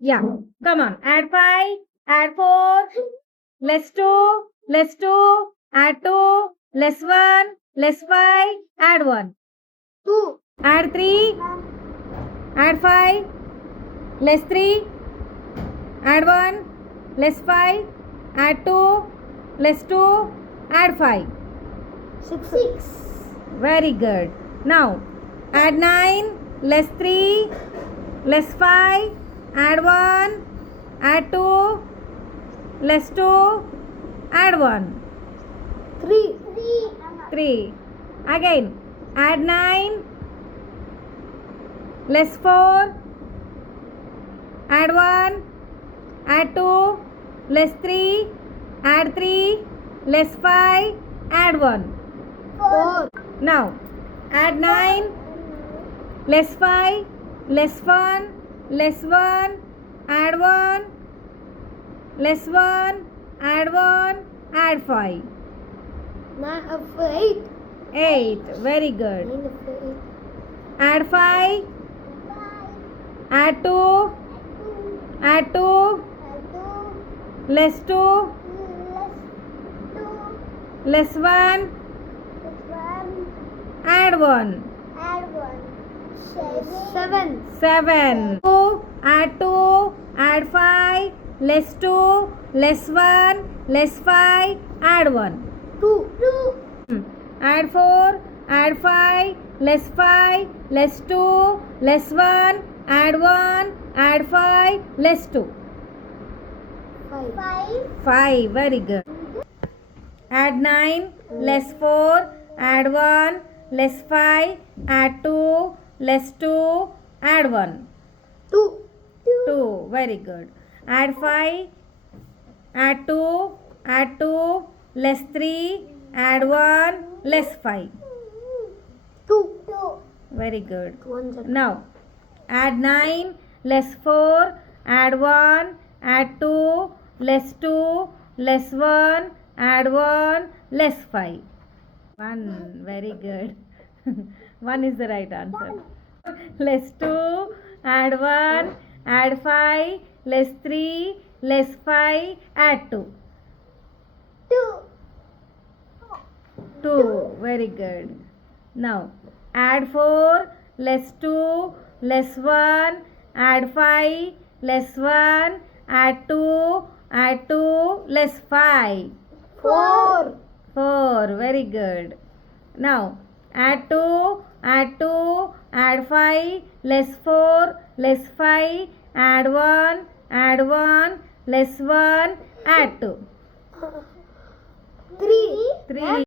Yeah. Come on. Add 5. Add 4. Less 2. Less 2. Add 2. Less 1. Less 5. Add 1. 2. Add 3. Add 5. Less 3. Add 1. Less 5. Add 2. Less 2. Add 5. 6. Very good. Now, add 9. Less 3. Less 5. Add 1. Add 2. Less 2. Add 1. 3. 3. Again, add 9. Less 4. Add 1. Add 2. Less 3. Add 3. Less 5. Add 1. 4. Now, add 9. Less 5. Less 1. Less 1. Add 1. Less 1. Add 1. Add 5. 8. 8. Very good. 8. Add 5. Add 2. Add 2. Less 2. Less 1. Add 1. 7. 7. 2. Add 2. Add 5. Less 2. Less 1. Less 5. Add 1. 2. Add 4. Add 5. Less 5. Less 2. Less 1. Add 1. Add 5. Less 2. 5. 5. Very good. Add 9. Less 4. Add 1. Less 5. Add 2. Less 2. Add 1. 2. 2. Very good. Add 5. Add 2. Add 2. Less 3. Add 1. Less 5. 2. Very good. 1. Now, add 9. Less 4. Add 1. Add 2. Less 2. Less 1. Add 1. Less 5. 1. Very good. 1 is the right answer. Less 2. Add 1. Add 5. Less 3. Less 5. Add 2. 2. Very good. Now, add 4. Less 2. Less 1. Add 5. Less 1. Add 2. Add 2. Less 5. 4. 4. Very good. Now, add 2. Add 2. Add 5. Less 4. Less 5. Add 1. Add 1. Less 1. Add 2. 3. 3.